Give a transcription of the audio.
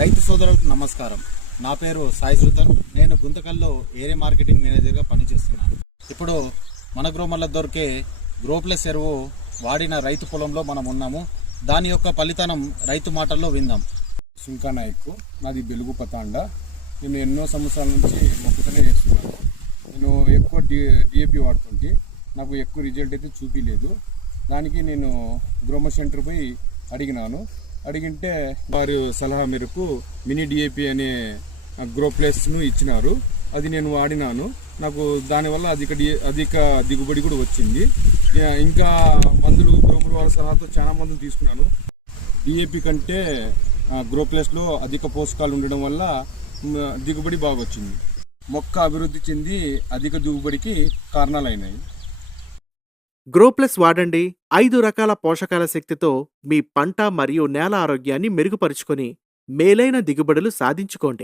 రైతు సోదరులకు నమస్కారం. నా పేరు సాయి శ్రుతన్. నేను గుంతకల్లో ఏరియా మార్కెటింగ్ మేనేజర్గా పనిచేస్తున్నాను. ఇప్పుడు మన గ్రోమర్లో దొరికే గ్రోప్లెస్ ఎరువు వాడిన రైతు పొలంలో మనం ఉన్నాము. దాని యొక్క ఫలితనం రైతు మాటల్లో విందాం. సుంకా నాయక్, నాది బెలుగు పతాండ. నేను ఎన్నో సంవత్సరాల నుంచి మొక్కతోనే చేస్తున్నాను. నేను ఎక్కువ డిఏపి వాడుతుంటే నాకు ఎక్కువ రిజల్ట్ అయితే చూపించలేదు. దానికి నేను గ్రోమర్ సెంటర్ పోయి అడిగింటే వారి సలహా మేరకు మినీ డిఏపి అనే గ్రోప్లెస్ను ఇచ్చినారు. అది నేను వాడినాను. నాకు దానివల్ల అధిక దిగుబడి కూడా వచ్చింది. ఇంకా మందులు గ్రోమర్ వాళ్ళ సలహాతో చాలా మందులు తీసుకున్నాను. డిఏపి కంటే గ్రోప్లెస్లో అధిక పోషకాలు ఉండడం వల్ల దిగుబడి బాగా వచ్చింది. మొక్క అభివృద్ధి చెంది అధిక దిగుబడికి కారణాలైనాయి. గ్రోప్లెస్ వాడండి. 5 రకాల పోషకాల శక్తితో మీ పంట మరియు నేల ఆరోగ్యాన్ని మెరుగుపరుచుకొని మేలైన దిగుబడులు సాధించుకోండి.